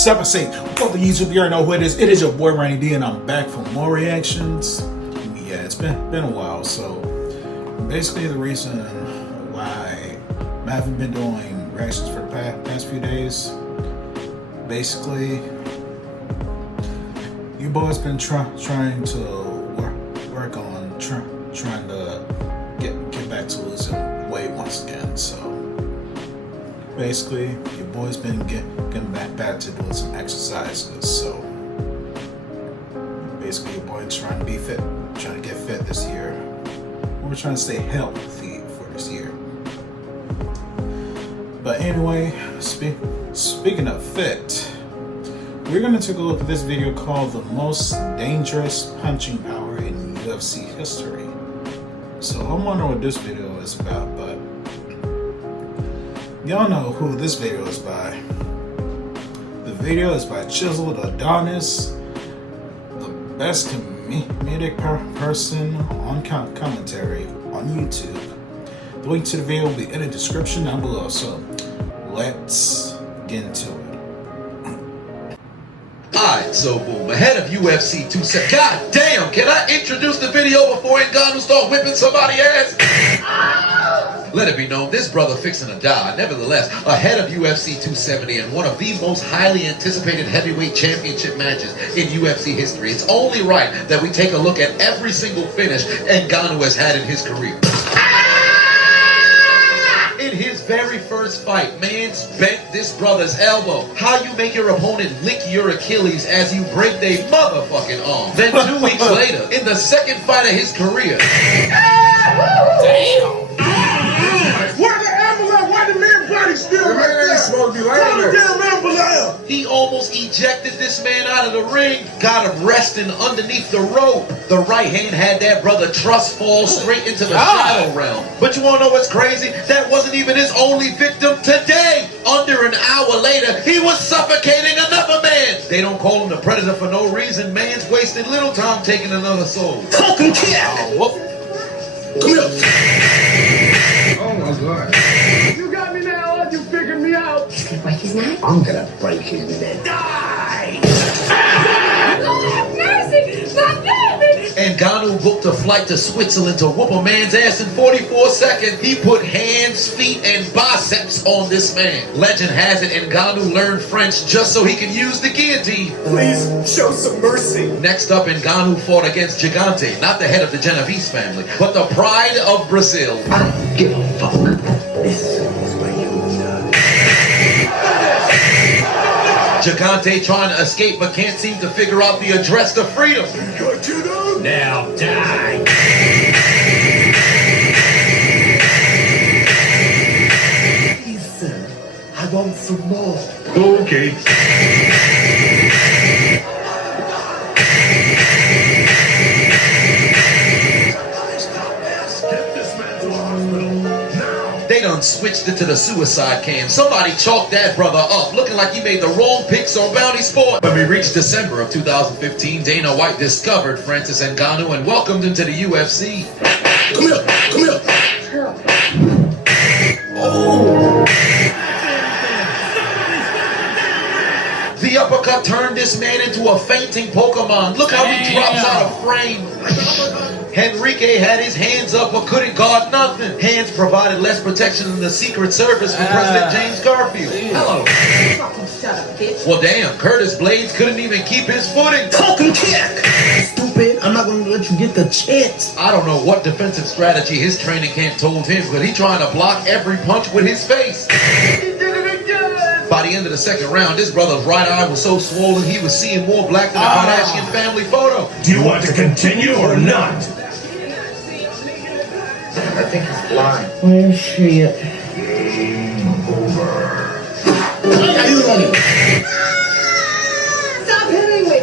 Stop and say, welcome to YouTube. You already know who it is. It is your boy Randy D, and I'm back for more reactions. Yeah, it's been a while. So basically, the reason why I haven't been doing reactions for the past few days, basically, you boys been trying to work on trying to get back to losing weight once again. So basically, your boy's been getting back to doing some exercises. So basically, your boy's trying to be fit, trying to get fit this year. We're trying to stay healthy for this year. But anyway, speaking of fit, we're going to take a look at this video called The Most Dangerous Punching Power in UFC History. So I'm wondering what this video is about, but y'all know who this video is by. The video is by Chiseled Adonis, the best comedic person on commentary on YouTube. The link to the video will be in the description down below, so let's get into it. Alright, so boom, ahead of UFC 270. God damn, can I introduce the video before Ngannou start whipping somebody's ass? Let it be known, this brother fixing to die. Nevertheless, ahead of UFC 270 and one of the most highly anticipated heavyweight championship matches in UFC history, it's only right that we take a look at every single finish Ngannou has had in his career. In his very first fight, Mans bent this brother's elbow. How you make your opponent lick your Achilles as you break their motherfucking arm. Then 2 weeks later, in the second fight of his career. Damn! Where the ambulance? Why the man body still right there? Supposed to be laying there. Damn ambulance! He almost ejected this man out of the ring. Got him resting underneath the rope. The right hand had that brother trust fall straight into the shadow realm. But you wanna know what's crazy? That wasn't even his only victim today. Under an hour later, he was suffocating another man. They don't call him the Predator for no reason. Man's wasted little time taking another soul. Fucking kid! Come here! Oh my God. You got me now, you figured me out. He's gonna break his neck? I'm gonna break his neck. Die! Lord have mercy! My baby! Ngannou booked a flight to Switzerland to whoop a man's ass in 44 seconds. He put hands, feet, and biceps on this man. Legend has it Ngannou learned French just so he can use the guillotine. Please show some mercy. Next up, Ngannou fought against Gigante, not the head of the Genovese family, but the pride of Brazil. I don't give a fuck. This is where you die. Gigante trying to escape but can't seem to figure out the address to freedom. Got you though? Now die. Please, sir. I want some more. Okay. Get this man to the hospital. Now. They done switched it to the suicide cam. Somebody chalked that brother up, looking like he made the wrong picks on Bounty Sport. When we reached December of 2015, Dana White discovered Francis Ngannou and welcomed him to the UFC. Come here. Come here. The uppercut turned this man into a fainting Pokemon. Look how he drops out of frame. Henrique had his hands up but couldn't guard nothing. Hands provided less protection than the Secret Service for President James Garfield. Hello. Fucking shut up, bitch. Well, damn, Curtis Blades couldn't even keep his footing. Fucking kick. Stupid. I'm not gonna let you get the chance. I don't know what defensive strategy his training camp told him, but he trying to block every punch with his face. He did it again. By the end of the second round, this brother's right eye was so swollen he was seeing more black than a Kardashian family photo. Do you want to continue or not? I think he's blind. Where's she? How you doing? Stop hitting me!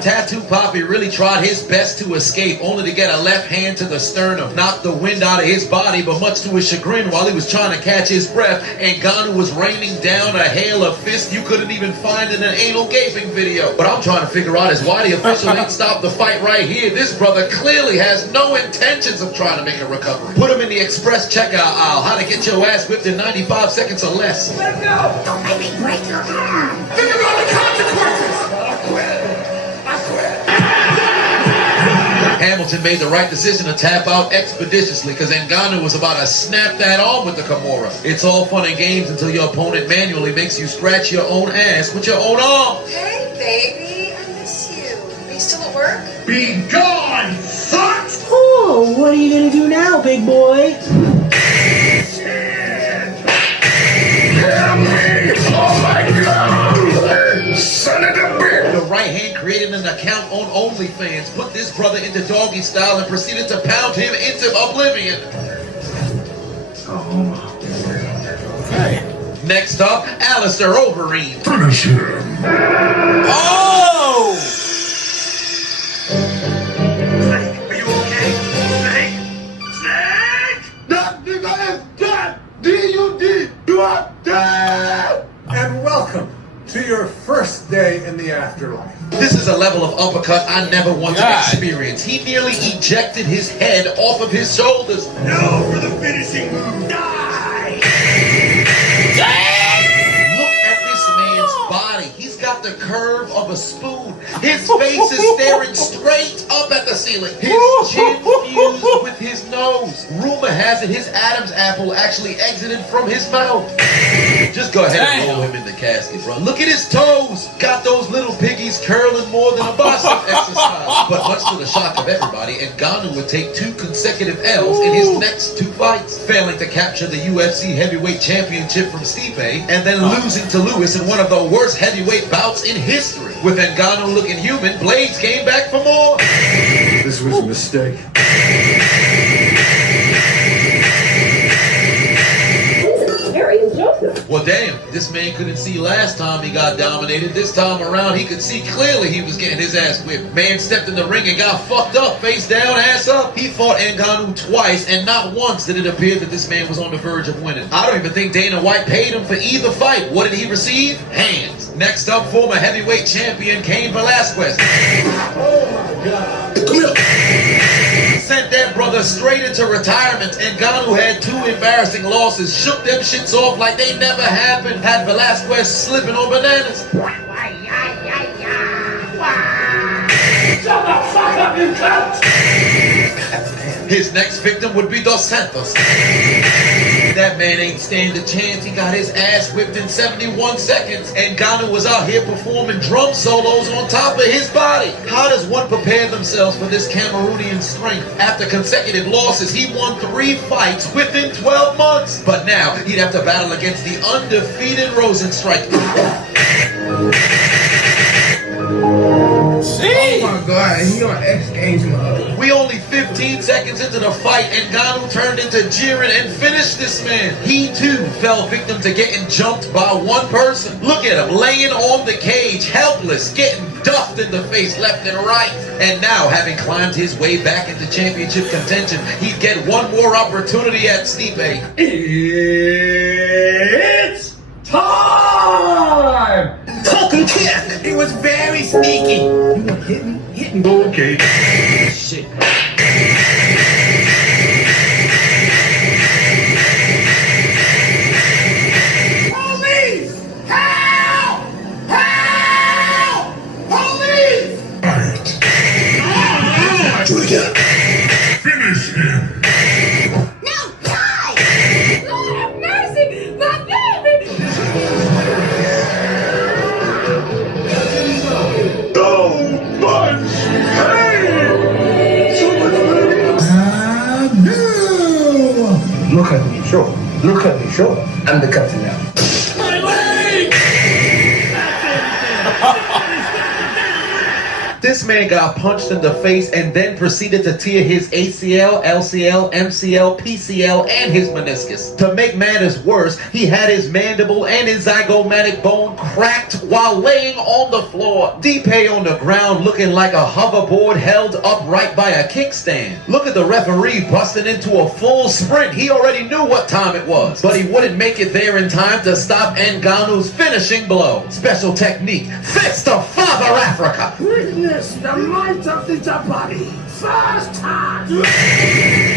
Tattoo Poppy really tried his best to escape, only to get a left hand to the sternum, knocked the wind out of his body, but much to his chagrin, while he was trying to catch his breath, Ngannou was raining down a hail of fists you couldn't even find in an anal gaping video. What I'm trying to figure out is why the official ain't stopped the fight right here. This brother clearly has no intentions of trying to make a recovery. Put him in the express checkout aisle. How to get your ass whipped in 95 seconds or less. Let go! Don't make me break your arm! Think about the consequences! I quit! Hamilton made the right decision to tap out expeditiously because Ngannou was about to snap that arm with the Kimura. It's all fun and games until your opponent manually makes you scratch your own ass with your own arm. Hey, baby, I miss you. Are you still at work? Be gone, son! Oh, what are you gonna do now, big boy? Oh my God! Son of a bitch! The right hand created an account on OnlyFans, put this brother into doggy style, and proceeded to pound him into oblivion. Okay. Next up, Alistair Overeem. Finish him! Oh! Are you okay? Snake? Snake? That nigga is dead! D-U-D! You are dead! And welcome to your first day in the afterlife. This is a level of uppercut I never want to God. experience. He nearly ejected his head off of his shoulders. Now for the finishing move. Die! Look at this man's body. He's got the curve of a spoon. His face is staring straight up at the ceiling. His chin fused with his nose. Rumor has it his Adam's apple actually exited from his mouth. Just go ahead and roll him in the casket, bro. Look at his toes. Got those little piggies curling more than a bicep exercise. But much to the shock of everybody, Ngannou would take 2 consecutive L's in his next 2 fights, failing to capture the UFC heavyweight championship from Stipe, and then losing to Lewis in one of the worst heavyweight bouts in history. With Ngannou looking human, Blades came back for more. This was a mistake. Well, damn, this man couldn't see last time he got dominated. This time around, he could see clearly he was getting his ass whipped. Man stepped in the ring and got fucked up, face down, ass up. He fought Ngannou twice, and not once did it appear that this man was on the verge of winning. I don't even think Dana White paid him for either fight. What did he receive? Hands. Next up, former heavyweight champion Cain Velasquez. Oh my God. Come here. Sent that brother straight into retirement. Ngannou had 2 embarrassing losses, shook them shits off like they never happened, had Velasquez slipping on bananas. Shut the fuck up, you cunt! His next victim would be Dos Santos. That man ain't stand a chance. He got his ass whipped in 71 seconds. And Ngannou was out here performing drum solos on top of his body. How does one prepare themselves for this Cameroonian strength? After consecutive losses, he won 3 fights within 12 months. But now he'd have to battle against the undefeated Rosenstrike. See? Oh my God, he on X Games mode. We only 15 seconds into the fight, and Ngannou turned into Jiren and finished this man. He too fell victim to getting jumped by one person. Look at him laying on the cage, helpless, getting duffed in the face left and right. And now, having climbed his way back into championship contention, he'd get one more opportunity at Stipe. It's time! Talking kick! He was very sneaky. You want to hit me? Hit me. Okay. Shit. Police! Help! Help! Police! Right. Do it again. Finish him. No, die! Lord have mercy! My baby! So much pain! So much pain! No! Look at me, sure. Look at me, sure. I'm the captain now. This This man got punched in the face and then proceeded to tear his ACL, LCL, MCL, PCL, and his meniscus. To make matters worse, he had his mandible and his zygomatic bone cracked while laying on the floor. Stipe on the ground looking like a hoverboard held upright by a kickstand. Look at the referee busting into a full sprint. He already knew what time it was, but he wouldn't make it there in time to stop Ngannou's finishing blow. Special technique, fist of Father Africa. Witness the might of the Jabari. First time.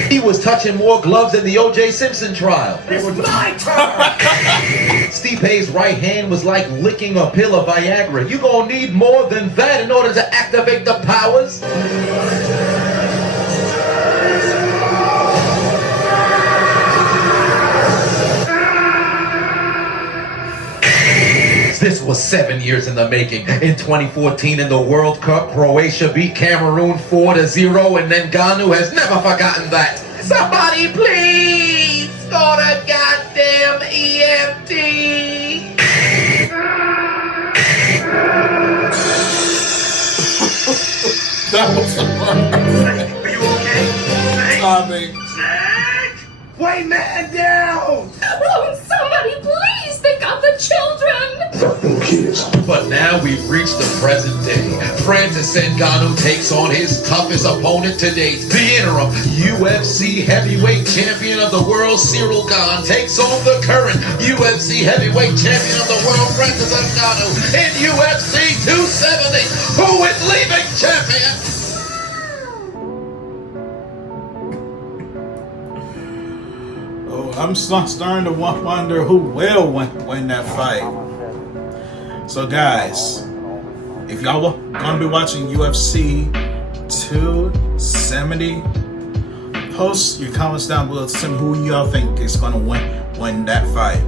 He was touching more gloves than the O.J. Simpson trial. It's my turn. Stipe's right hand was like licking a pill of Viagra. You gonna need more than that in order to activate the powers? This was 7 years in the making. In 2014 in the World Cup, Croatia beat Cameroon 4-0, and then Ngannou has never forgotten that. Somebody please go to goddamn EMT. That was the Are you okay? topic. Snake! White man down! Oh, somebody please think of the children! Fucking kids. But now we've reached the present day. Francis Ngannou takes on his toughest opponent to date. The interim UFC heavyweight champion of the world, Cyril Gane, takes on the current UFC heavyweight champion of the world, Francis Ngannou, in UFC 270. Who is leaving champion? Oh, I'm starting to wonder who will win that fight. So guys, if y'all are gonna be watching UFC 270, post your comments down below to tell me who y'all think is gonna win that fight.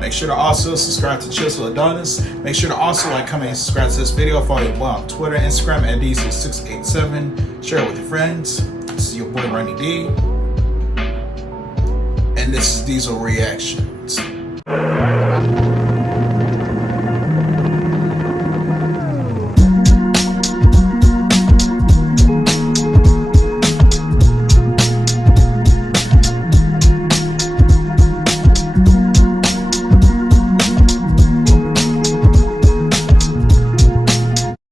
Make sure to also subscribe to Chisel Adonis. Make sure to also like, comment, and subscribe to this video. Follow your boy on Twitter, Instagram at Diesel687. Share it with your friends. This is your boy Ronnie D. And this is Diesel Reaction.